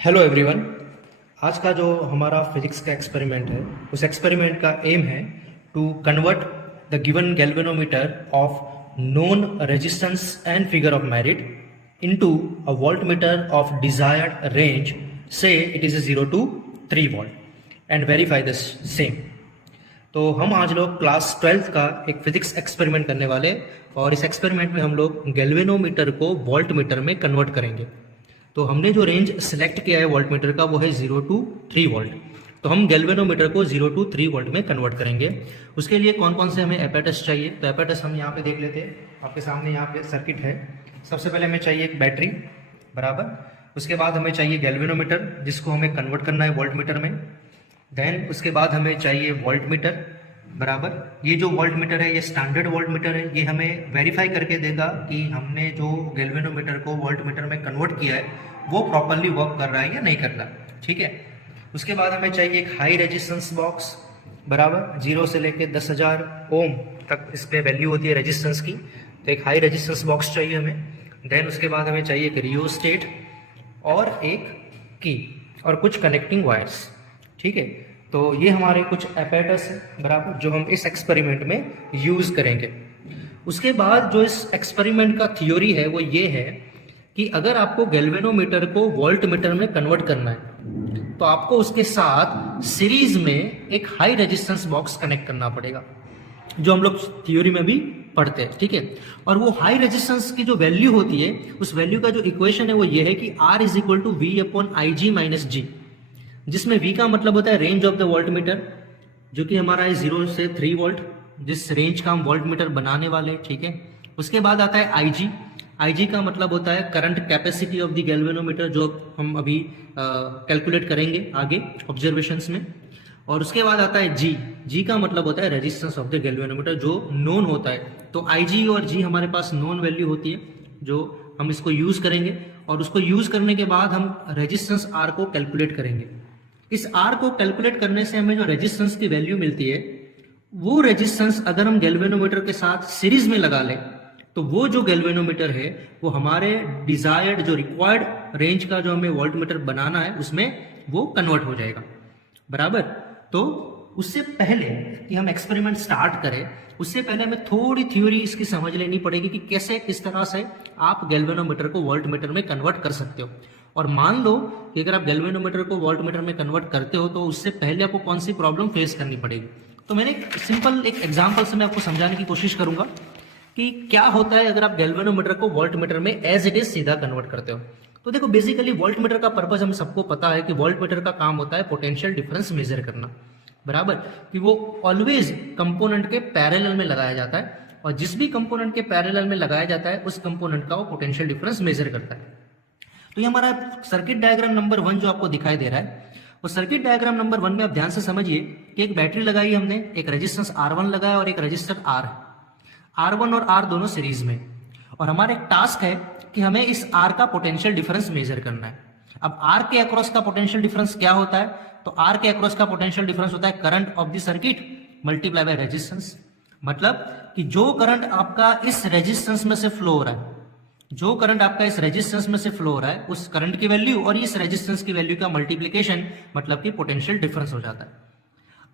Hello everyone. आज का जो हमारा फिजिक्स का एक्सपेरिमेंट है उस एक्सपेरिमेंट का एम है to convert the given galvanometer of known resistance and figure of merit into a voltmeter of desired range say it is 0 to 3 volt and verify this same. तो हम आज लोग class 12th का एक physics experiment करने वाले और इस एक्सपेरिमेंट में हम लोग गैल्वेनोमीटर को वोल्ट मीटर में कन्वर्ट करेंगे। तो हमने जो रेंज सिलेक्ट किया है वोल्ट मीटर का वो है 0 to 3 वोल्ट। तो हम गैल्वेनोमीटर को 0 to 3 वोल्ट में कन्वर्ट करेंगे। उसके लिए कौन कौन से हमें एपेटस चाहिए, तो एपेटस हम यहाँ पे देख लेते हैं। आपके सामने यहाँ पे सर्किट है। सबसे पहले हमें चाहिए एक बैटरी बराबर, उसके बाद हमें चाहिए गैल्वेनोमीटर जिसको हमें कन्वर्ट करना है वोल्ट मीटर में। देन उसके बाद हमें चाहिए वोल्ट मीटर बराबर। ये जो वोल्ट मीटर है ये स्टैंडर्ड वोल्ट मीटर है, ये हमें वेरीफाई करके देगा कि हमने जो गैल्वेनोमीटर को वोल्ट मीटर में कन्वर्ट किया है वो प्रॉपरली वर्क कर रहा है या नहीं कर रहा, ठीक है। उसके बाद हमें चाहिए एक हाई रेजिस्टेंस बॉक्स बराबर, 0 से लेके 10,000 ओम तक इस पे वैल्यू होती है रेजिस्टेंस की, तो एक हाई रेजिस्टेंस बॉक्स चाहिए हमें। देन उसके बाद हमें चाहिए एक रियोस्टेट और एक की और कुछ कनेक्टिंग वायर्स, ठीक है। तो ये हमारे कुछ एपेटस है बराबर जो हम इस एक्सपेरिमेंट में यूज करेंगे। उसके बाद जो इस एक्सपेरिमेंट का थ्योरी है वो ये है कि अगर आपको गैल्वेनोमीटर को वोल्ट मीटर में कन्वर्ट करना है तो आपको उसके साथ सीरीज में एक हाई रेजिस्टेंस बॉक्स कनेक्ट करना पड़ेगा, जो हम लोग थ्योरी में भी पढ़ते हैं, ठीक है। और वो हाई रेजिस्टेंस की जो वैल्यू होती है उस वैल्यू का जो इक्वेशन है वो ये है कि R is equal to V upon I G minus G, जिसमें V का मतलब होता है range of the voltmeter, जो कि हमारा है 0 से 3 वोल्ट, जिस रेंज का हम वोल्ट मीटर बनाने वाले, ठीक है। उसके बाद आता है IG का मतलब होता है current capacity of the galvanometer, जो हम अभी कैलकुलेट करेंगे आगे ऑब्जर्वेशंस में। और उसके बाद आता है G का मतलब होता है रेजिस्टेंस ऑफ द गैल्वेनोमीटर, जो नोन होता है। तो IG और G हमारे पास नोन वैल्यू होती है जो हम इसको यूज करेंगे, और उसको यूज करने के बाद हम रेजिस्टेंस R को कैलकुलेट करेंगे। इस R को कैलकुलेट करने से हमें जो रेजिस्टेंस की वैल्यू मिलती है वो रेजिस्टेंस अगर हम गैल्वेनोमीटर के साथ सीरीज में लगा लें तो वो जो गैल्वेनोमीटर है वो हमारे डिजायर्ड जो रिक्वायर्ड रेंज का जो हमें वोल्ट मीटर बनाना है उसमें वो कन्वर्ट हो जाएगा बराबर। तो उससे पहले कि हम एक्सपेरिमेंट स्टार्ट करें उससे पहले हमें थोड़ी थ्योरी इसकी समझ लेनी पड़ेगी कि कैसे किस तरह से आप गैल्वेनोमीटर को वोल्ट मीटर में कन्वर्ट कर सकते हो। और मान लो कि अगर आप गैल्वेनोमीटर को वोल्ट मीटर में कन्वर्ट करते हो तो उससे पहले आपको कौन सी प्रॉब्लम फेस करनी पड़ेगी। तो मैंने एक सिंपल एक एग्जांपल से मैं आपको समझाने की कोशिश करूंगा कि क्या होता है अगर आप गैल्वेनोमीटर को वोल्ट मीटर में एज इट इज सीधा कन्वर्ट करते हो। तो देखो बेसिकली वोल्ट मीटर का पर्पज हम सबको पता है कि वोल्ट मीटर का काम होता है पोटेंशियल डिफरेंस मेजर करना बराबर, कि वो ऑलवेज कंपोनेंट के पैरेलल में लगाया जाता है और जिस भी कंपोनेंट के पैरेलल में लगाया जाता है उस कंपोनेंट का वो पोटेंशियल डिफरेंस मेजर करता है। तो ये हमारा सर्किट डायग्राम नंबर 1 जो आपको दिखाई दे रहा है, वो सर्किट डायग्राम नंबर 1 में आप ध्यान से समझिए कि एक बैटरी लगाई हमने, एक रेजिस्टेंस R1 लगाया और एक रेजिस्टर R1 और R दोनों सीरीज में, और हमारा एक टास्क है कि हमें इस R का पोटेंशियल डिफरेंस मेजर करना है। अब R के अक्रॉस का पोटेंशियल डिफरेंस क्या होता है, तो R के अक्रॉस का पोटेंशियल डिफरेंस होता है current of the circuit multiply by resistance. मतलब कि जो करंट आपका इस रेजिस्टेंस में से फ्लो हो रहा है, जो करंट आपका इस रेजिस्टेंस में से फ्लो हो रहा है उस करंट की वैल्यू और इस रेजिस्टेंस की वैल्यू का मल्टीप्लिकेशन मतलब कि पोटेंशियल डिफरेंस हो जाता है।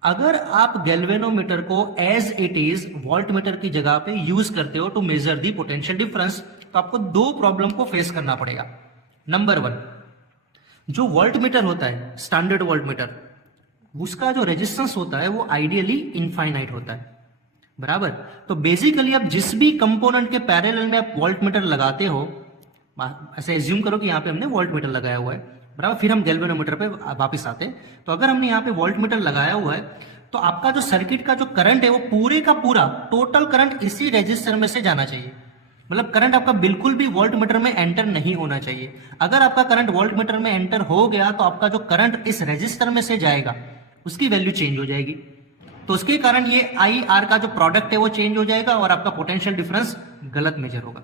अगर आप गैल्वेनोमीटर को as it is volt meter की जगह पे यूज करते हो to measure the potential difference, तो आपको दो प्रॉब्लम को फेस करना पड़ेगा। नंबर 1, जो वोल्ट मीटर होता है स्टैंडर्ड वोल्ट मीटर, उसका जो रेजिस्टेंस होता है वो आइडियली इनफाइनाइट होता है बराबर। तो बेसिकली आप जिस भी कंपोनेंट के पैरेलल में आप वोल्ट मीटर लगाते हो, ऐसे एज्यूम करो कि यहाँ पे हमने वोल्ट मीटर लगाया हुआ है बराबर, फिर हम गैल्वेनोमीटर पे वापस आते हैं। तो अगर हमने यहाँ पे वोल्ट मीटर लगाया हुआ है तो आपका जो सर्किट का जो करंट है वो पूरे का पूरा टोटल करंट इसी रेजिस्टर में से जाना चाहिए। मतलब करंट आपका बिल्कुल भी वोल्ट मीटर में एंटर नहीं होना चाहिए। अगर आपका करंट वोल्ट मीटर में एंटर हो गया तो आपका जो करंट इस रेजिस्टर में से जाएगा उसकी वैल्यू चेंज हो जाएगी। तो उसके कारण ये आई आर का जो प्रोडक्ट है वो चेंज हो जाएगा और आपका पोटेंशियल डिफरेंस गलत मेजर होगा।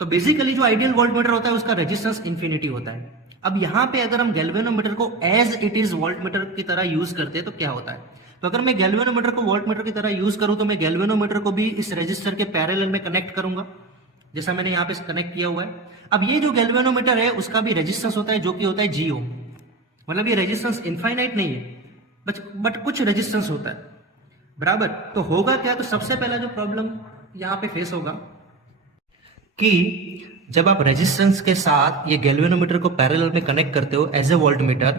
तो बेसिकली जो आइडियल वोल्ट मीटर होता है उसका रेजिस्टेंस इंफिनिटी होता है। अब यहाँ पे अगर हम गैल्वेनोमीटर को as it is volt meter की तरह यूज करते हैं तो क्या होता है, तो अगर मैं गैल्वेनोमीटर को वोल्ट मीटर की तरह यूज करूं तो मैं गैल्वेनोमीटर को भी इस रेजिस्टर के पैरेलल में कनेक्ट करूंगा जैसा मैंने यहाँ पे कनेक्ट किया हुआ है। अब ये जो गैल्वेनोमीटर है उसका भी रेजिस्टेंस होता है जो कि होता है जी ओम, मतलब ये रेजिस्टेंस इनफाइनाइट नहीं है, बट कुछ रेजिस्टेंस होता है, बराबर। तो होगा क्या, तो सबसे पहला जो प्रॉब्लम यहाँ पे फेस होगा कि जब आप रेजिस्टेंस के साथ ये गैल्वेनोमीटर को पैरेलल में कनेक्ट करते हो एज ए वोल्टमीटर,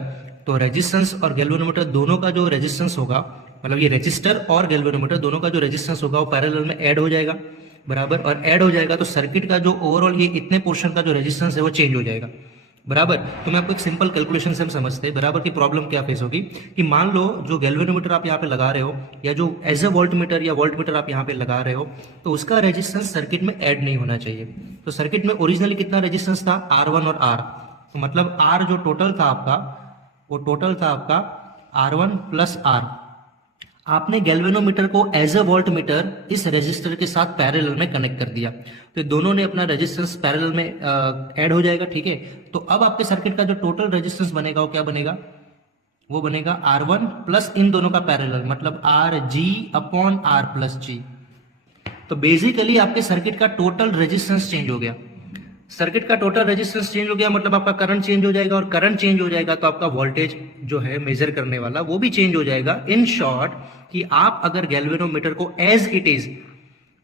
तो रेजिस्टेंस और गैल्वेनोमीटर दोनों का जो रेजिस्टेंस होगा, मतलब ये रेजिस्टर और गैल्वेनोमीटर दोनों का जो रेजिस्टेंस होगा वो पैरेलल में ऐड हो जाएगा, बराबर। और ऐड हो जाएगा तो सर्किट का जो ओवरऑल ये इतने पोर्शन का जो रेजिस्टेंस है वो चेंज हो जाएगा, बराबर। तो मैं आपको एक सिंपल कैलकुलेशन से हम समझते हैं बराबर की प्रॉब्लम क्या फेस होगी कि मान लो जो गैल्वेनोमीटर आप यहाँ पे लगा रहे हो या जो एज ए वोल्टमीटर या वोल्टमीटर आप यहाँ पे लगा रहे हो, तो उसका रेजिस्टेंस सर्किट में ऐड नहीं होना चाहिए। तो सर्किट में ओरिजिनली कितना रेजिस्टेंस था, R1 और R, तो मतलब R जो टोटल था आपका, वो टोटल था आपका R1 प्लस R। आपने गैल्वेनोमीटर को एज ए वोल्टमीटर इस रेजिस्टर के साथ पैरेलल में कनेक्ट कर दिया, तो दोनों ने अपना रेजिस्टेंस पैरेलल में ऐड हो जाएगा, ठीक है। तो अब आपके सर्किट का जो टोटल रेजिस्टेंस बनेगा वो क्या बनेगा, वो बनेगा R1 प्लस इन दोनों का पैरेलल, मतलब RG upon R plus G। तो बेसिकली आपके सर्किट का टोटल रेजिस्टेंस चेंज हो गया। सर्किट का टोटल रेजिस्टेंस चेंज हो गया मतलब आपका करंट चेंज हो जाएगा, और करंट चेंज हो जाएगा तो आपका वोल्टेज जो है मेजर करने वाला वो भी चेंज हो जाएगा। इन शॉर्ट कि आप अगर गैल्वेनोमीटर को एज इट इज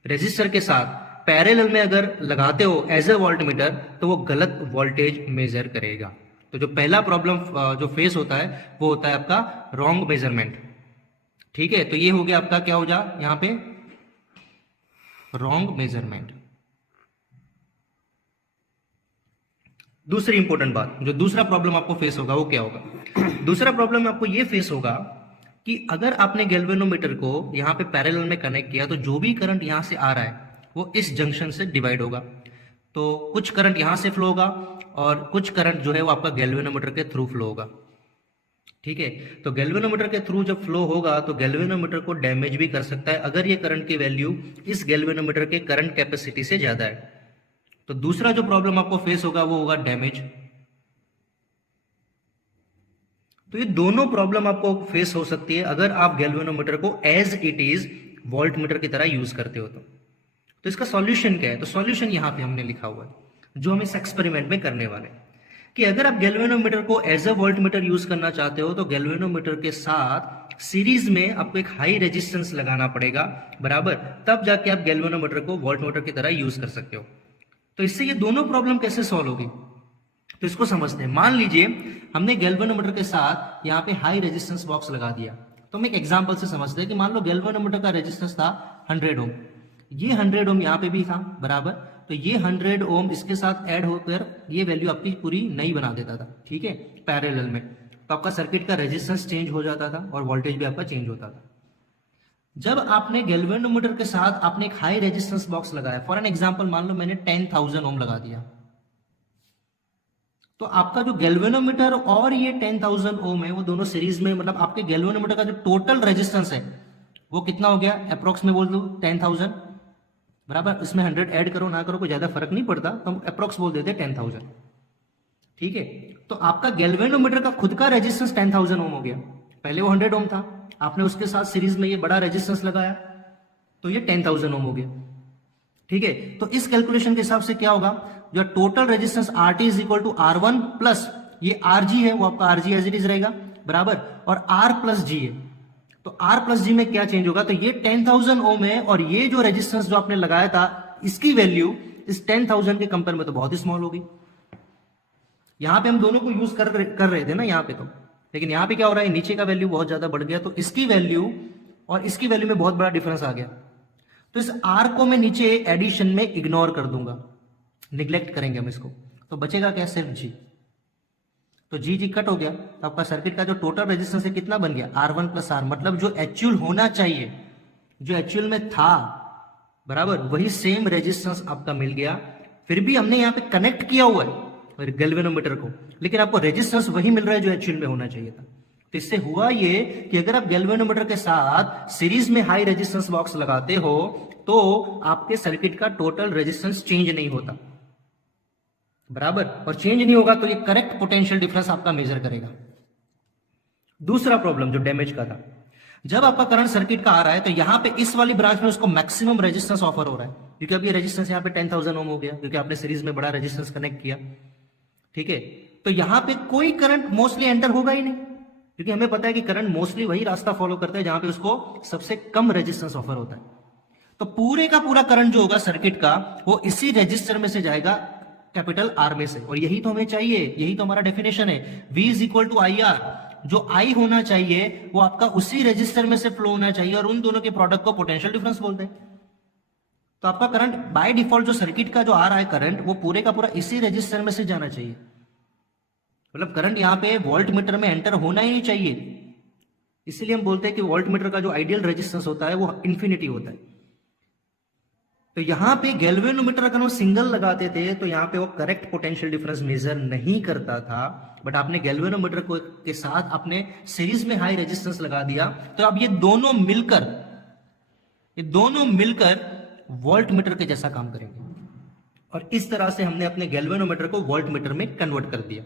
रेजिस्टर के साथ पैरेलल में अगर लगाते हो एज ए वोल्टमीटर, तो वो गलत वोल्टेज मेजर करेगा। तो जो पहला प्रॉब्लम जो फेस होता है वो होता है आपका रॉन्ग मेजरमेंट, ठीक है। तो ये हो गया आपका क्या हो जा यहां पे रॉन्ग मेजरमेंट। दूसरी इंपॉर्टेंट बात, जो दूसरा प्रॉब्लम आपको फेस होगा वो क्या होगा, दूसरा प्रॉब्लम आपको ये फेस होगा कि अगर आपने गैल्वेनोमीटर को यहां पे पैरेलल में कनेक्ट किया तो जो भी करंट यहां से आ रहा है वो इस जंक्शन से डिवाइड होगा। तो कुछ करंट यहां से फ्लो होगा और कुछ करंट जो है वो आपका गैल्वेनोमीटर के थ्रू फ्लो होगा, ठीक है। तो गैल्वेनोमीटर के थ्रू जब फ्लो होगा तो गैल्वेनोमीटर को डैमेज भी कर सकता है अगर ये करंट की वैल्यू इस गैल्वेनोमीटर के करंट कैपेसिटी से ज्यादा है। तो दूसरा जो प्रॉब्लम आपको फेस होगा वो होगा डैमेज। तो ये दोनों प्रॉब्लम आपको फेस हो सकती है अगर आप गैल्वेनोमीटर को एज इट इज वोल्टमीटर की तरह यूज करते हो। तो इसका सॉल्यूशन क्या है, तो सॉल्यूशन यहां पे हमने लिखा हुआ है जो हम इस एक्सपेरिमेंट में करने वाले हैं कि अगर आप गैल्वेनोमीटर को एज अ वोल्टमीटर यूज करना चाहते हो तो गैल्वेनोमीटर के साथ सीरीज में आपको एक हाई रेजिस्टेंस लगाना पड़ेगा, बराबर। तब जाके आप गैल्वेनोमीटर को वोल्टमीटर की तरह यूज कर सकते हो। तो इससे ये दोनों प्रॉब्लम कैसे सॉल्व होगी, तो इसको समझते हैं। मान लीजिए हमने गैल्वेनोमीटर के साथ यहाँ पे हाई रेजिस्टेंस बॉक्स लगा दिया, तो हम एक एग्जांपल से समझते हैं कि मान लो गैल्वेनोमीटर का रेजिस्टेंस था 100 ओम, ये 100 ओम यहाँ पे भी था, बराबर। तो ये 100 ओम इसके साथ ऐड होकर ये वैल्यू आपकी पूरी नई बना देता था, ठीक है, पैरेलल में। तो आपका सर्किट का रेजिस्टेंस चेंज हो जाता था और वोल्टेज भी आपका चेंज होता था। जब आपने गैल्वेनोमीटर के साथ आपने एक हाई रेजिस्टेंस बॉक्स लगाया, फॉर एन एग्जांपल मान लो मैंने 10,000 ओम लगा दिया, तो आपका जो गैल्वेनोमीटर और ये 10,000 ओम है वो दोनों सीरीज में, मतलब आपके गैल्वेनोमीटर का जो टोटल रेजिस्टेंस है वो कितना हो गया, अप्रोक्स में बोल दो 10,000, बराबर। इसमें 100 ऐड करो ना करो कोई ज्यादा फर्क नहीं पड़ता, तो हम अप्रोक्स बोल देते 10,000, ठीक है। तो आपका गैल्वेनोमीटर का खुद का रेजिस्टेंस 10,000 ओम हो गया, पहले वो 100 ओम था, आपने उसके साथ सीरीज में ये बड़ा रेजिस्टेंस लगाया तो ये 10,000 ओम हो गया, ठीक है। तो इस कैलकुलेशन के हिसाब से क्या होगा, जो total resistance RT is equal to R1 plus ये RG है वो आपका RG एज इट इज रहेगा, बराबर, और R प्लस G है। तो R प्लस G में क्या चेंज होगा, तो ये 10,000 ओम है और ये जो रेजिस्टेंस जो आपने लगाया था इसकी वैल्यू इस 10,000 के कंपेयर में तो बहुत ही स्मॉल होगी। यहां पे हम दोनों को यूज कर रहे थे ना यहाँ पे, तो लेकिन यहां पे क्या हो रहा है, नीचे का वैल्यू बहुत ज्यादा बढ़ गया, तो इसकी वैल्यू और इसकी वैल्यू में बहुत बड़ा डिफरेंस आ गया। तो इस R को मैं नीचे एडिशन में इग्नोर कर दूंगा, निग्लेक्ट करेंगे हम इसको, तो बचेगा क्या, सिर्फ G। तो G कट हो गया, तो आपका सर्किट का जो टोटल रेजिस्टेंस है कितना बन गया, R1 प्लस R, मतलब जो एक्चुअल होना चाहिए, जो एक्चुअल में था, बराबर, वही सेम रेजिस्टेंस आपका मिल गया। फिर भी हमने यहाँ पे कनेक्ट किया हुआ है गैल्वेनोमीटर को, लेकिन आपको रेजिस्टेंस वही मिल रहा है जो एक्चुअल में होना चाहिए था। तो इससे हुआ ये कि अगर आप गैल्वेनोमीटर के साथ सीरीज में हाई रेजिस्टेंस बॉक्स लगाते हो तो आपके सर्किट का टोटल रेजिस्टेंस चेंज नहीं होता, बराबर, और चेंज नहीं होगा तो ये करेक्ट पोटेंशियल डिफरेंस आपका मेजर करेगा। दूसरा प्रॉब्लम जो डैमेज का था, जब आपका करंट सर्किट का आ रहा है तो यहां पे इस वाली ब्रांच में उसको मैक्सिमम रेजिस्टेंस ऑफर हो रहा है, क्योंकि अब ये रेजिस्टेंस यहाँ पे 10,000 ओम हो गया, क्योंकि आपने सीरीज में बड़ा रेजिस्टेंस कनेक्ट किया, ठीक है। तो यहाँ पे कोई करंट मोस्टली एंटर होगा ही नहीं, क्योंकि हमें पता है कि करंट मोस्टली वही रास्ता फॉलो करता है जहां पे उसको सबसे कम रेजिस्टेंस ऑफर होता है। तो पूरे का पूरा करंट जो होगा सर्किट का वो इसी रेजिस्टर में से जाएगा कैपिटल आर में से, और यही तो हमें चाहिए, यही तो हमारा डेफिनेशन है। V is equal to I R, जो I होना चाहिए वो आपका उसी रेजिस्टर में से फ्लो होना चाहिए, और उन दोनों के प्रोडक्ट को पोटेंशियल डिफरेंस बोलते हैं। तो आपका करंट बाय डिफॉल्ट जो सर्किट का जो आ रहा है करंट, वो पूरे का पूरा इसी रेजिस्टर में से जाना चाहिए। मतलब करंट यहां पे वोल्ट मीटर में एंटर होना ही नहीं चाहिए। इसीलिए हम बोलते हैं कि वोल्ट मीटर का जो आइडियल रेजिस्टेंस होता है वो इंफिनिटी होता है। तो यहां पे गैल्वेनोमीटर अगर हम सिंगल लगाते थे तो यहां पे वो करेक्ट पोटेंशियल डिफरेंस मेजर नहीं करता था, बट आपने गैल्वेनोमीटर को के साथ आपने सीरीज में हाई रेजिस्टेंस लगा दिया, तो अब ये दोनों मिलकर वोल्ट मीटर के जैसा काम करेंगे। और इस तरह से हमने अपने गैल्वेनोमीटर को वोल्ट मीटर में कन्वर्ट कर दिया।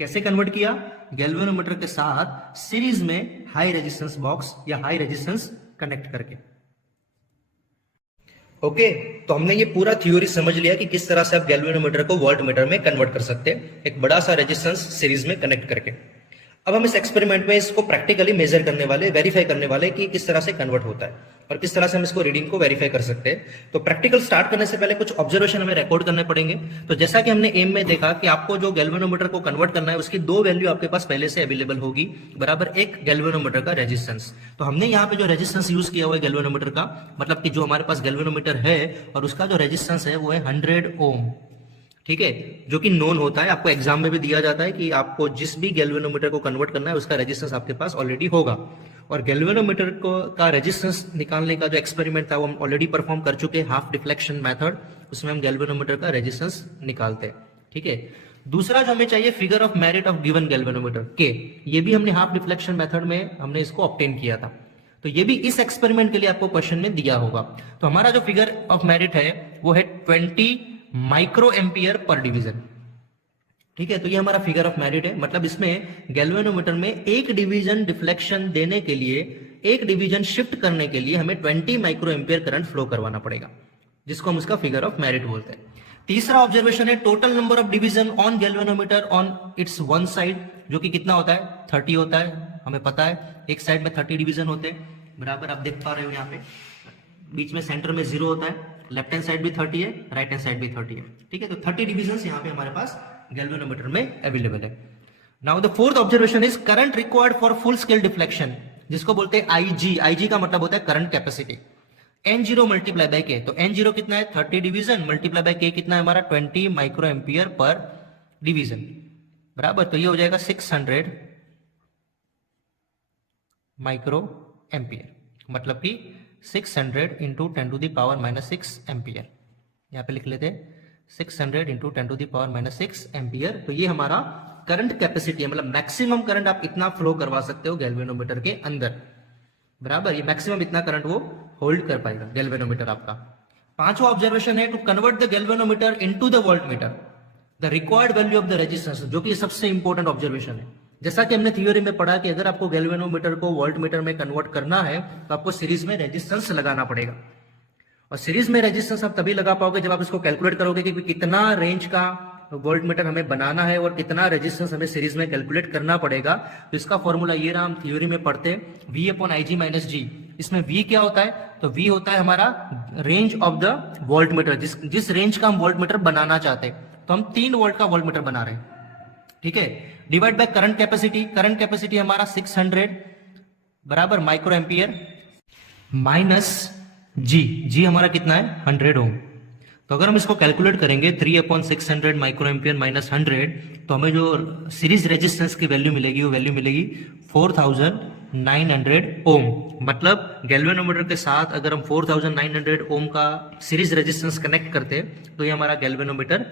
कैसे कन्वर्ट किया? गैल्वेनोमीटर के साथ सीरीज में हाई रेजिस्टेंस बॉक्स या हाई रेजिस्टेंस कनेक्ट करके। ओके, तो हमने ये पूरा थ्योरी समझ लिया कि किस तरह से आप गैल्वेनोमीटर को वोल्ट मीटर में कन्वर्ट कर सकते हैं, एक बड़ा सा रेजिस्टेंस सीरीज में कनेक्ट करके। अब हम इस एक्सपेरिमेंट में इसको प्रैक्टिकली मेजर करने वाले, वेरीफाई करने वाले कि किस तरह से कन्वर्ट होता है और किस तरह से हम इसको रीडिंग को वेरीफाई कर सकते हैं। तो प्रैक्टिकल स्टार्ट करने से पहले कुछ ऑब्जर्वेशन हमें रिकॉर्ड करने पड़ेंगे। तो जैसा कि हमने एम में देखा कि आपको जो गैल्वेनोमीटर को कन्वर्ट करना है उसकी दो वैल्यू आपके पास पहले से अवेलेबल होगी, बराबर एक गैल्वेनोमीटर का रेजिस्टेंस। तो हमने यहाँ पे जो रेजिस्टेंस यूज किया हुआ है गैल्वेनोमीटर का, मतलब कि जो हमारे पास गैल्वेनोमीटर है और उसका जो रेजिस्टेंस है वो है 100 ओम, ठीक है, जो कि नोन होता है। आपको एग्जाम में भी दिया जाता है कि आपको जिस भी गैल्वेनोमीटर को कन्वर्ट करना है उसका रेजिस्टेंस आपके पास ऑलरेडी होगा। और गैल्वेनोमीटर को का रेजिस्टेंस निकालने का जो एक्सपेरिमेंट था वो हम ऑलरेडी परफॉर्म कर चुके हैं, हाफ डिफ्लेक्शन मेथड। उसमें हम गैल्वेनोमीटर का रेजिस्टेंस निकालते हैं, ठीक है। दूसरा जो हमें चाहिए figure of merit of given galvanometer के, ये भी हमने हाफ डिफ्लेक्शन मेथड में हमने इसको ऑब्टेन किया था। तो ये भी इस एक्सपेरिमेंट के लिए आपको क्वेश्चन में दिया होगा। तो हमारा जो फिगर ऑफ मेरिट है वो है 20 माइक्रो एम्पियर पर डिवीजन, ठीक है। तो ये हमारा फिगर ऑफ मेरिट है, मतलब इसमें गैल्वेनोमीटर में एक डिवीजन डिफ्लेक्शन देने के लिए, एक डिवीजन शिफ्ट करने के लिए हमें 20 माइक्रो एम्पियर करंट फ्लो करवाना पड़ेगा, जिसको हम उसका फिगर ऑफ मेरिट बोलते हैं। तीसरा ऑब्जर्वेशन है total number of division on galvanometer on it's one side, जो कि कितना होता है? 30 होता है, हमें पता है। एक साइड में 30 डिवीजन होते हैं, बराबर आप देख पा रहे हो यहाँ पे बीच में सेंटर में 0 होता है, लेफ्ट हैंड साइड भी 30 है, राइट हैंड साइड भी 30 है, ठीक है। तो 30 डिविजन्स यहाँ पे हमारे पास गैल्वेनोमीटर में अवेलेबल है। Now the fourth observation is current required for full scale deflection, जिसको बोलते हैं IG। IG का मतलब होता है current capacity. N0 multiply by K, तो N0 कितना है? 30 डिवीजन मल्टीप्लाई बाय K कितना है हमारा? 20 माइक्रो एम्पियर पर डिवीजन, बराबर। तो ये हो जाएगा 600 माइक्रो एम्पियर, मतलब कि 600 into 10 to the power minus 6 ampere. यहाँ पे लिख लेते हैं 600 into 10 to the power minus 6 ampere. तो ये हमारा करंट कैपेसिटी है, मतलब मैक्सिमम करंट आप इतना फ्लो करवा सकते हो गैल्वेनोमीटर के अंदर, बराबर। ये मैक्सिमम इतना करंट वो होल्ड कर पाएगा गैल्वेनोमीटर आपका। पांचवा ऑब्जर्वेशन है to convert the galvanometer into the voltmeter, the required value of the resistance, जो कि सबसे इंपॉर्टेंट ऑब्जर्वेशन है। जैसा कि हमने थ्योरी में पढ़ा कि अगर आपको गैल्वेनोमीटर को वोल्टमीटर में कन्वर्ट करना है तो आपको सीरीज में रेजिस्टेंस लगाना पड़ेगा। और सीरीज में रेजिस्टेंस आप तभी लगा पाओगे जब आप इसको कैलकुलेट करोगे कि कितना रेंज का वोल्टमीटर हमें बनाना है और कितना रेजिस्टेंस हमें सीरीज में कैलकुलेट करना पड़ेगा। तो इसका फॉर्मूला ये रहा, हम थ्योरी में पढ़ते हैं V/IG - G। इसमें V क्या होता है? तो V होता है हमारा रेंज ऑफ द वोल्टमीटर, जिस रेंज का हम वोल्टमीटर बनाना चाहते हैं। तो हम 3 वोल्ट का वोल्टमीटर बना रहे हैं, ठीक है। Divide by current capacity, current capacity हमारा 600 बराबर माइक्रो एम्पियर माइनस G हमारा कितना है? 100 ओम। तो अगर हम इसको कैलकुलेट करेंगे 3/600 माइक्रो एम्पियर माइनस 100, तो हमें जो सीरीज रेजिस्टेंस की वैल्यू मिलेगी वो वैल्यू मिलेगी 4900 ओम। मतलब गैल्वेनोमीटर के साथ अगर हम 4900 ओम का सीरीज रेजिस्टेंस कनेक्ट करते हैं तो ये हमारा गैल्वेनोमीटर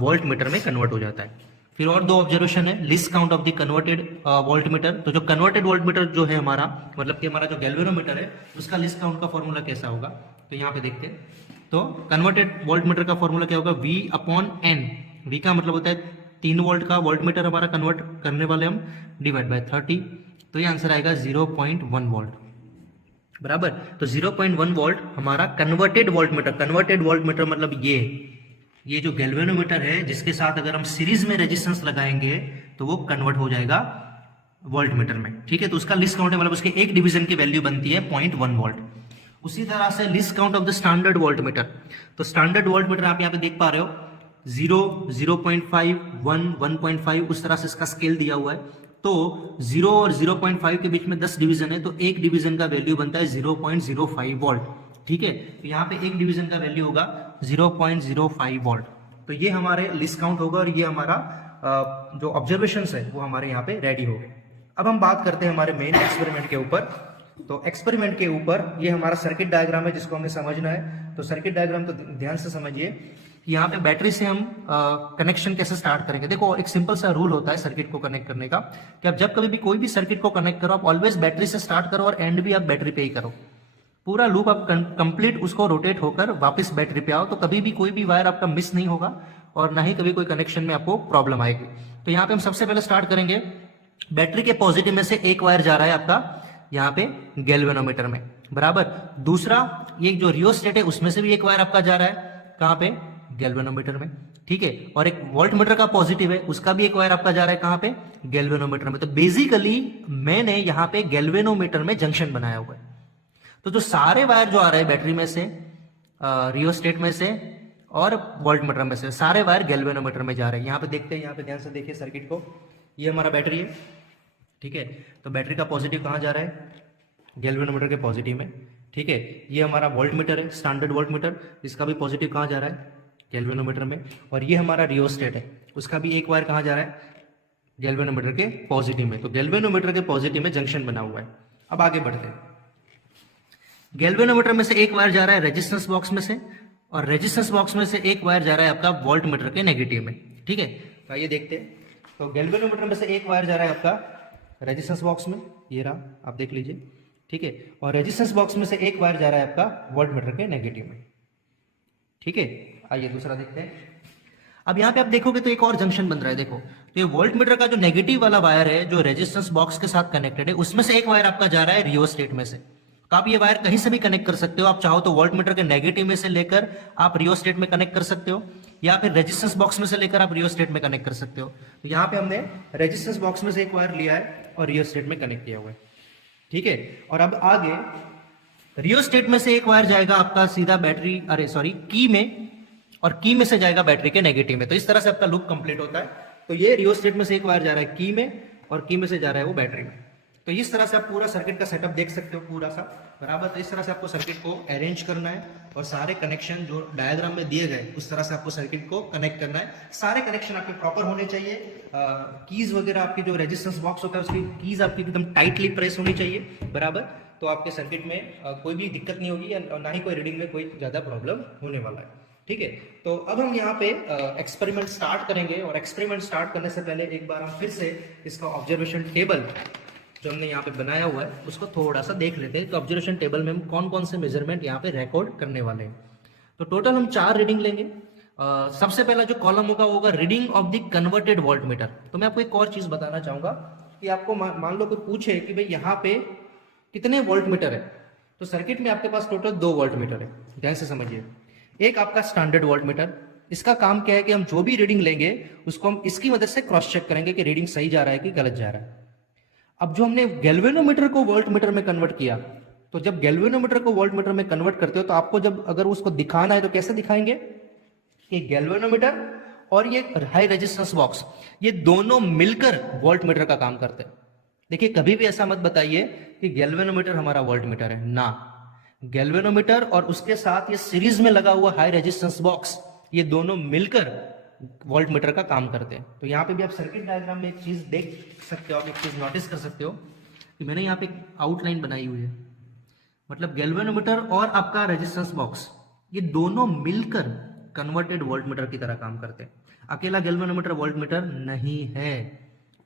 वोल्ट मीटर में कन्वर्ट हो जाता है। फिर और 2 ऑब्जर्वेशन है, list count of the converted volt meter. तो जो कन्वर्टेड वोल्ट मीटर जो है हमारा, मतलब कि हमारा जो गैल्वेनोमीटर है उसका लिस्ट काउंट का फॉर्मूला कैसा होगा, तो यहाँ पे देखते हैं। तो कन्वर्टेड वोल्ट मीटर का फॉर्मूला क्या होगा? V/N। V का मतलब होता है 3 वोल्ट का वोल्ट मीटर हमारा कन्वर्ट करने वाले हम, डिवाइड बाय 30। तो ये आंसर आएगा 0.1 वोल्ट। बराबर। तो 0.1 वोल्ट हमारा कन्वर्टेड वोल्टमीटर मतलब ये जो गैल्वेनोमीटर है जिसके साथ अगर हम सीरीज में रेजिस्टेंस लगाएंगे तो वो कन्वर्ट हो जाएगा वोल्टमीटर में, ठीक है। तो उसका लिस्ट काउंट है, मतलब उसके एक डिवीजन की वैल्यू बनती है 0.1 वोल्ट। उसी तरह से list count of the standard voltmeter, तो स्टैंडर्ड वोल्टमीटर आप यहाँ पे देख पा रहे हो 0, 0.5, 1, 1.5 उस तरह से इसका स्केल दिया हुआ है। तो 0 और 0.5 के बीच में 10 डिवीजन है, तो एक डिवीजन का वैल्यू बनता है 0.05 वोल्ट, ठीक है। तो यहाँ पे एक डिवीजन का वैल्यू होगा 0.05 वोल्ट। तो ये हमारे लिस्ट काउंट होगा और ये हमारा जो ऑब्जर्वेशंस है वो हमारे यहाँ पे रेडी हो गए। अब हम बात करते हैं हमारे मेन एक्सपेरिमेंट के ऊपर। तो एक्सपेरिमेंट के ऊपर ये हमारा सर्किट डायग्राम है जिसको हमें समझना है। तो सर्किट डायग्राम तो ध्यान से समझिए। यहाँ पे बैटरी से हम कनेक्शन कैसे स्टार्ट करेंगे। देखो एक सिंपल सा रूल होता है सर्किट को कनेक्ट करने का कि आप जब कभी भी कोई भी सर्किट को कनेक्ट करो आप ऑलवेज बैटरी से स्टार्ट करो और एंड भी आप बैटरी पे ही करो। पूरा लूप आप कंप्लीट उसको रोटेट होकर वापस बैटरी पे आओ, तो कभी भी कोई भी वायर आपका मिस नहीं होगा और ना ही कभी कोई कनेक्शन में आपको प्रॉब्लम आएगी। तो यहाँ पे हम सबसे पहले स्टार्ट करेंगे बैटरी के पॉजिटिव में से एक वायर जा रहा है आपका यहाँ पे गैल्वेनोमीटर में, बराबर। दूसरा ये जो रियोस्टेट है उसमें से भी एक वायर आपका जा रहा है कहाँ पे, गैल्वेनोमीटर में, ठीक है। और एक वोल्टमीटर का पॉजिटिव है उसका भी एक वायर आपका जा रहा है कहाँ पे, गैल्वेनोमीटर में। तो बेसिकली मैंने यहाँ पे गैल्वेनोमीटर में जंक्शन बनाया हुआ है। तो जो सारे वायर जो आ रहे हैं बैटरी में से, रियोस्टेट में से और वोल्टमीटर में से, सारे वायर गैल्वेनोमीटर में जा रहे हैं। यहाँ पे देखते हैं, यहाँ पे ध्यान से देखिए सर्किट को। ये हमारा बैटरी है, ठीक है। तो बैटरी का पॉजिटिव कहाँ जा रहा है, गैल्वेनोमीटर के पॉजिटिव में, ठीक है। ये हमारा वोल्टमीटर है, स्टैंडर्ड वोल्टमीटर, इसका भी पॉजिटिव कहाँ जा रहा है, गैल्वेनोमीटर में। और ये हमारा रियोस्टेट है, उसका भी एक वायर कहाँ जा रहा है, गैल्वेनोमीटर के पॉजिटिव में। तो गैल्वेनोमीटर के पॉजिटिव में जंक्शन बना हुआ है। अब आगे बढ़ते हैं। गैल्वेनोमीटर में से एक वायर जा रहा है रेजिस्टेंस बॉक्स में से और रेजिस्टेंस बॉक्स में से एक वायर जा रहा है आपका वोल्टमीटर के नेगेटिव में, ठीक है। तो आइए देखते हैं। तो गैल्वेनोमीटर में से एक वायर जा रहा है आपका रेजिस्टेंस बॉक्स में, ये रहा, आप देख लीजिए, ठीक है। और रेजिस्टेंस बॉक्स में से एक वायर जा रहा है आपका वोल्टमीटर के नेगेटिव में, ठीक है। आइए दूसरा देखते हैं। अब यहाँ पे आप देखोगे तो एक और जंक्शन बन रहा है, देखो। तो ये वोल्टमीटर का जो नेगेटिव वाला वायर है जो रेजिस्टेंस बॉक्स के साथ कनेक्टेड है उसमें से एक वायर आपका जा रहा है रियोस्टेट में से। तो आप ये वायर कहीं से भी कनेक्ट कर सकते हो, आप चाहो तो वोल्टमीटर के नेगेटिव में से लेकर आप रियोस्टेट में कनेक्ट कर सकते हो या फिर रेजिस्टेंस बॉक्स में से लेकर आप रियोस्टेट में कनेक्ट कर सकते हो। तो यहाँ पे हमने रेजिस्टेंस बॉक्स में से एक वायर लिया है और रियोस्टेट में कनेक्ट किया हुआ है, ठीक है। और अब आगे रियोस्टेट में से एक वायर जाएगा आपका सीधा बैटरी, की में, और की में से जाएगा बैटरी के नेगेटिव में। तो इस तरह से आपका लूप कंप्लीट होता है। तो ये रियोस्टेट में से एक वायर जा रहा है की में और की में से जा रहा है वो बैटरी में। तो इस तरह से आप पूरा सर्किट का सेटअप देख सकते हो पूरा सा, बराबर। तो इस तरह से आपको सर्किट को अरेंज करना है और सारे कनेक्शन जो डायग्राम में दिए गए उस तरह से आपको सर्किट को कनेक्ट करना है। सारे कनेक्शन आपके प्रॉपर होने चाहिए। कीज वगैरह आपकी जो रेजिस्टेंस बॉक्स होता है उसकी कीज आपकी एकदम टाइटली प्रेस होनी चाहिए, बराबर। तो आपके सर्किट में कोई भी दिक्कत नहीं होगी और ना ही कोई रीडिंग में कोई ज़्यादा प्रॉब्लम होने वाला है, ठीक है। तो अब हम यहाँ पे एक्सपेरिमेंट स्टार्ट करेंगे और एक्सपेरिमेंट स्टार्ट करने से पहले एक बार हम फिर से इसका ऑब्जर्वेशन टेबल जो हमने यहाँ पे बनाया हुआ है उसको थोड़ा सा देख लेते हैं। तो ऑब्जर्वेशन टेबल में हम कौन कौन से मेजरमेंट यहाँ पे रिकॉर्ड करने वाले हैं। तो टोटल हम 4 रीडिंग लेंगे। सबसे पहला जो कॉलम होगा वो होगा reading of the converted voltmeter. तो मैं आपको एक और चीज बताना चाहूंगा कि आपको मान लो कोई पूछे कि भाई यहाँ पे कितने वोल्टमीटर है, तो सर्किट में आपके पास टोटल 2 वोल्टमीटर है। ध्यान से समझिए। एक आपका स्टैंडर्ड वोल्टमीटर, इसका काम क्या है कि हम जो भी रीडिंग लेंगे उसको हम इसकी मदद से क्रॉस चेक करेंगे कि रीडिंग सही जा रहा है कि गलत जा रहा है। अब जो हमने गैल्वेनोमीटर को वोल्टमीटर में कन्वर्ट किया, तो जब गैल्वेनोमीटर को वोल्टमीटर में कन्वर्ट करते हो तो आपको जब अगर उसको दिखाना है तो कैसे दिखाएंगे कि गैल्वेनोमीटर और ये हाई रेजिस्टेंस बॉक्स ये दोनों मिलकर वोल्टमीटर का काम करते हैं। देखिए कभी भी ऐसा मत बताइए कि गैल्वेनोमीटर हमारा वोल्टमीटर है ना। गैल्वेनोमीटर और उसके साथ ये सीरीज में लगा हुआ हाई रेजिस्टेंस बॉक्स ये दोनों मिलकर वोल्टमीटर का काम करते हैं। तो यहाँ पे भी आप सर्किट डायग्राम में एक चीज देख सकते हो, आप एक चीज नोटिस कर सकते हो कि मैंने यहाँ पे एक आउटलाइन बनाई हुई है। मतलब गैल्वेनोमीटर और आपका रेजिस्टेंस बॉक्स ये दोनों मिलकर कन्वर्टेड वोल्टमीटर की तरह काम करते हैं। अकेला गैल्वेनोमीटर वोल्टमीटर नहीं है,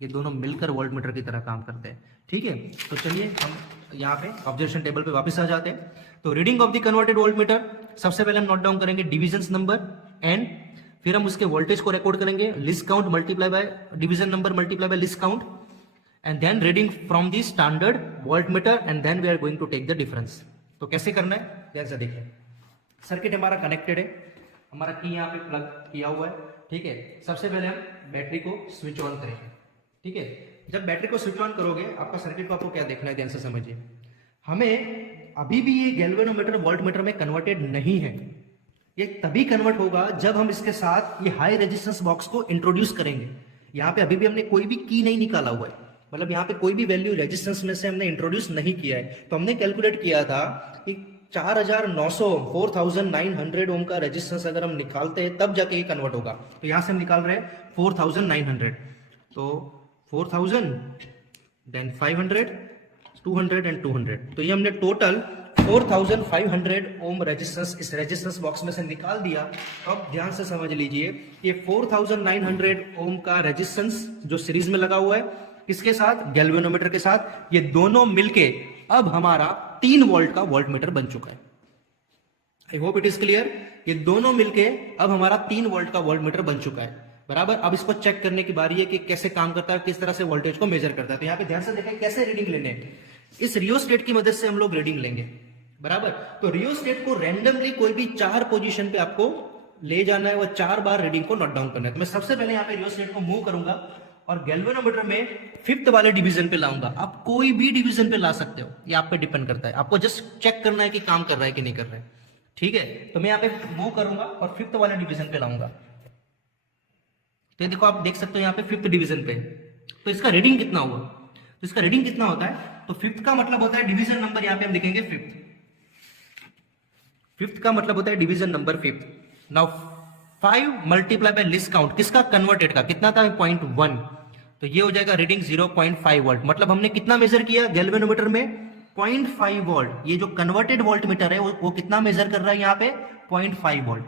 ये दोनों मिलकर वोल्टमीटर की तरह काम करते हैं, ठीक है। तो चलिए हम यहाँ पे ऑब्जर्वेशन टेबल पे वापस आ जाते हैं। तो reading of the converted voltmeter, सबसे पहले हम नोट डाउन करेंगे डिविजन नंबर एन, फिर हम उसके वोल्टेज को रिकॉर्ड करेंगे least count multiply by division number multiply by least count, and then reading from the standard volt meter and then we are going to take the difference. तो कैसे करना है, ध्यान से देखिए। सर्किट हमारा कनेक्टेड है, हमारा की यहाँ पे प्लग किया हुआ है, ठीक है। सबसे पहले हम बैटरी को स्विच ऑन करेंगे, ठीक है। जब बैटरी को स्विच ऑन करोगे आपका सर्किट को आपको क्या देखना है, ध्यान से समझिए। हमें अभी भी ये गैल्वेनोमीटर वोल्ट मीटर में कन्वर्टेड नहीं है। ये तभी कन्वर्ट होगा जब हम इसके साथ ये हाई रेजिस्टेंस बॉक्स को इंट्रोड्यूस करेंगे। यहाँ पे अभी भी हमने कोई भी की नहीं निकाला हुआ है, मतलब यहाँ पे कोई भी वैल्यू रेजिस्टेंस में से हमने इंट्रोड्यूस नहीं किया है। तो हमने कैलकुलेट किया था कि 4900 ओम का रेजिस्टेंस अगर हम निकालते हैं तब जाके ये कन्वर्ट होगा। तो यहां से हम निकाल रहे हैं 4900, तो 4000 देन 500 200 एंड 200। तो ये हमने टोटल 4500 ओम रेजिस्टेंस इस रेजिस्टेंस बॉक्स में से निकाल दिया। तो अब ध्यान से समझ लीजिए, ये 4900 ओम का रेजिस्टेंस जो सीरीज में लगा हुआ है किसके साथ, गैल्वेनोमीटर के साथ, ये दोनों मिलके अब हमारा 3 वोल्ट का वोल्ट मीटर बन चुका है। I hope it is clear. ये दोनों मिलके अब हमारा 3 वोल्ट का वोल्ट मीटर बन चुका है, बराबर। अब इसको चेक करने की बारी है कि कैसे काम करता है, किस तरह से वोल्टेज को मेजर करता है। तो यहाँ पे ध्यान से देखें कैसे रीडिंग लेने हैं। इस रियोस्टेट की मदद से हम लोग रीडिंग लेंगे, बराबर। तो रियोस्टेट को रैंडमली कोई भी 4 पोजीशन पे आपको ले जाना है, वो 4 बार रीडिंग को नोट डाउन करना है। तो मैं सबसे पहले यहाँ पे रियोस्टेट को मूव करूंगा और गैल्वेनोमीटर में 5th वाले डिवीजन पे लाऊंगा। आप कोई भी डिवीजन पे ला सकते हो, ये आप पे डिपेंड करता है। आपको जस्ट चेक करना है कि काम कर रहा है कि नहीं कर रहा है, ठीक है। तो मैं यहाँ पे मूव करूंगा और 5th वाले डिवीजन पे लाऊंगा। तो ये देखो, आप देख सकते हो यहाँ पे 5th डिवीजन पे। तो इसका रीडिंग कितना हुआ, तो इसका रीडिंग कितना होता है, तो 5th का मतलब होता है डिवीजन नंबर, यहाँ पे हम लिखेंगे 5th का मतलब होता है division number 5th। Now 5 multiply by least count, किसका, कन्वर्टेड का, कितना था 0.1, तो ये हो जाएगा रीडिंग 0.5 वोल्ट। मतलब हमने कितना मेजर किया गैल्वेनोमीटर में, 0.5 वोल्ट। ये जो कन्वर्टेड वोल्ट मीटर है वो कितना मेजर कर रहा है यहाँ पे, 0.5 वोल्ट।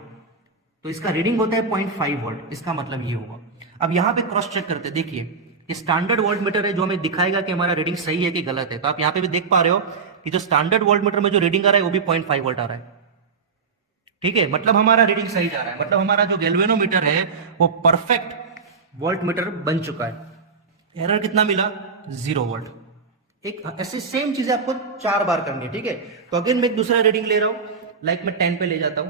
तो इसका रीडिंग होता है 0.5 वोल्ट, इसका मतलब ये होगा। अब यहाँ पे क्रॉस चेक करते, देखिए ये स्टैंडर्ड वोल्ट मीटर है जो हमें दिखाएगा कि हमारा रीडिंग सही है कि गलत है। तो आप यहाँ पे भी देख पा रहे हो कि जो स्टैंडर्ड वोल्ट मीटर में जो रीडिंग आ रहा है वो भी 0.5 वोल्ट आ रहा है, ठीक है। मतलब हमारा रीडिंग सही जा रहा है, मतलब हमारा जो गैल्वेनोमीटर है वो परफेक्ट वोल्ट मीटर बन चुका है। एरर कितना मिला, 0 वोल्ट। एक ऐसी सेम चीज आपको 4 बार करनी है, ठीक है। तो अगेन मैं एक दूसरा रीडिंग ले रहा हूं, लाइक मैं 10 पे ले जाता हूं।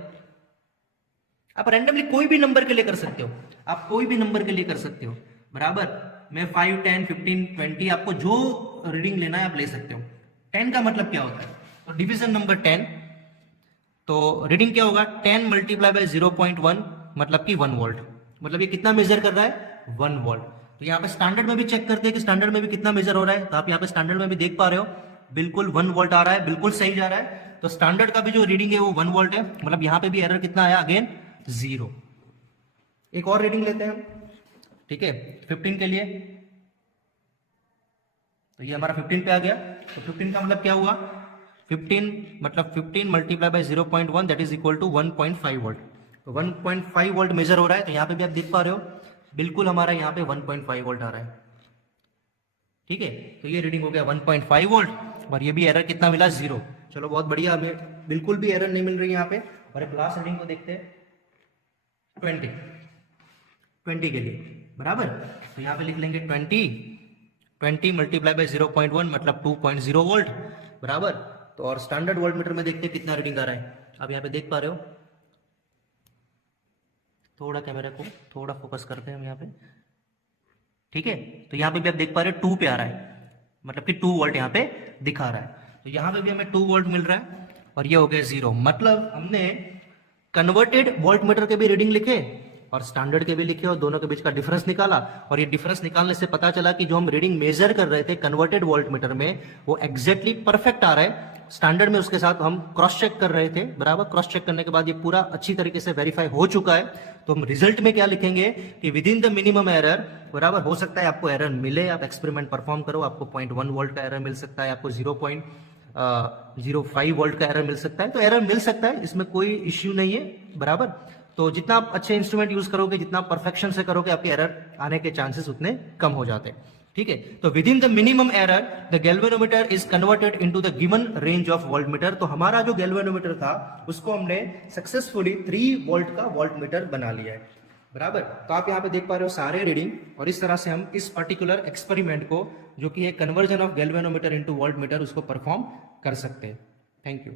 आप रैंडमली कोई भी नंबर के लिए कर सकते हो, आप कोई भी नंबर के लिए कर सकते हो, बराबर। मैं 5 10 15 20 आपको जो रीडिंग लेना है आप ले सकते हो। 10 का मतलब क्या होता है, तो डिवीजन नंबर 10, तो रीडिंग क्या होगा, 10 मल्टीप्लाई बाय 0.1 मतलब कि 1 वोल्ट। मतलब ये कितना मेजर कर रहा है, 1 वोल्ट। तो यहाँ पे स्टैंडर्ड में भी चेक करते हैं कि स्टैंडर्ड में भी कितना मेजर हो रहा है। तो आप यहाँ पे स्टैंडर्ड में भी देख पा रहे हो, बिल्कुल 1 वोल्ट आ रहा है, बिल्कुल सही जा रहा है। तो स्टैंडर्ड का भी जो रीडिंग है वो 1 वोल्ट है, मतलब यहाँ पे भी एरर कितना आया, अगेन 0। एक और रीडिंग लेते हैं हम, ठीक है, 15 के लिए। तो ये हमारा 15 पे आ गया। तो 15 का मतलब क्या हुआ, 15 मतलब 15 multiply by 0.1 that is equal to 1.5 volt. तो 1.5 वोल्ट मेजर हो रहा है। तो यहाँ पे भी आप देख पा रहे हो, बिल्कुल हमारा यहाँ पे 1.5 वोल्ट आ रहा है, ठीक है। तो ये रीडिंग हो गया 1.5 वोल्ट और ये भी एरर कितना मिला, 0। चलो बहुत बढ़िया, हमें बिल्कुल भी एरर नहीं मिल रही है यहाँ पे। और लास्ट रीडिंग को देखते हैं 20 के लिए, बराबर। तो यहाँ पे लिख लेंगे 20 मल्टीप्लाई बाय 0.1 मतलब 2.0 वोल्ट, बराबर। तो और स्टैंडर्ड वोल्ट मीटर में देखते हैं कितना रीडिंग आ रहा है। अब यहाँ पे देख पा रहे हो, थोड़ा कैमरा को थोड़ा फोकस करते हैं हम यहाँ पे, ठीक है। तो यहाँ पे भी आप देख पा रहे हो 2 पे आ रहा है, मतलब कि 2 वोल्ट यहाँ पे दिखा रहा है। तो यहाँ पे भी हमें 2 वोल्ट मिल रहा है और ये हो गया 0। मतलब हमने कन्वर्टेड वोल्ट मीटर के भी रीडिंग लिखे और स्टैंडर्ड के भी लिखे और दोनों के बीच का डिफरेंस निकाला। और ये डिफरेंस निकालने से पता चला कि जो हम रीडिंग मेजर कर रहे थे कन्वर्टेड वोल्ट मीटर में वो एग्जैक्टली परफेक्ट आ रहा है। स्टैंडर्ड में उसके साथ हम क्रॉस चेक कर रहे थे, बराबर। क्रॉस चेक करने के बाद ये पूरा अच्छी तरीके से वेरीफाई हो चुका है। तो हम रिजल्ट में क्या लिखेंगे कि with in the minimum error, बराबर। हो सकता है आपको एरर मिले, आप एक्सपेरिमेंट परफॉर्म करो, आपको 0.1 वोल्ट का एरर मिल सकता है, आपको 0.05 वोल्ट का एरर मिल सकता है। तो एरर मिल सकता है, इसमें कोई इश्यू नहीं है, बराबर। तो जितना आप अच्छे इंस्ट्रूमेंट यूज करोगे, जितना परफेक्शन से करोगे, आपके एरर आने के चांसेस उतने कम हो जाते हैं, ठीक है। तो with in the minimum error the galvanometer is converted into the given range of volt meter. तो हमारा जो गैल्वेनोमीटर था उसको हमने सक्सेसफुली 3 वोल्ट का वोल्ट मीटर बना लिया है, बराबर। तो आप यहाँ पे देख पा रहे हो सारे रीडिंग, और इस तरह से हम इस पर्टिकुलर एक्सपेरिमेंट को, जो कि है conversion of galvanometer into voltmeter, उसको परफॉर्म कर सकते हैं। Thank you.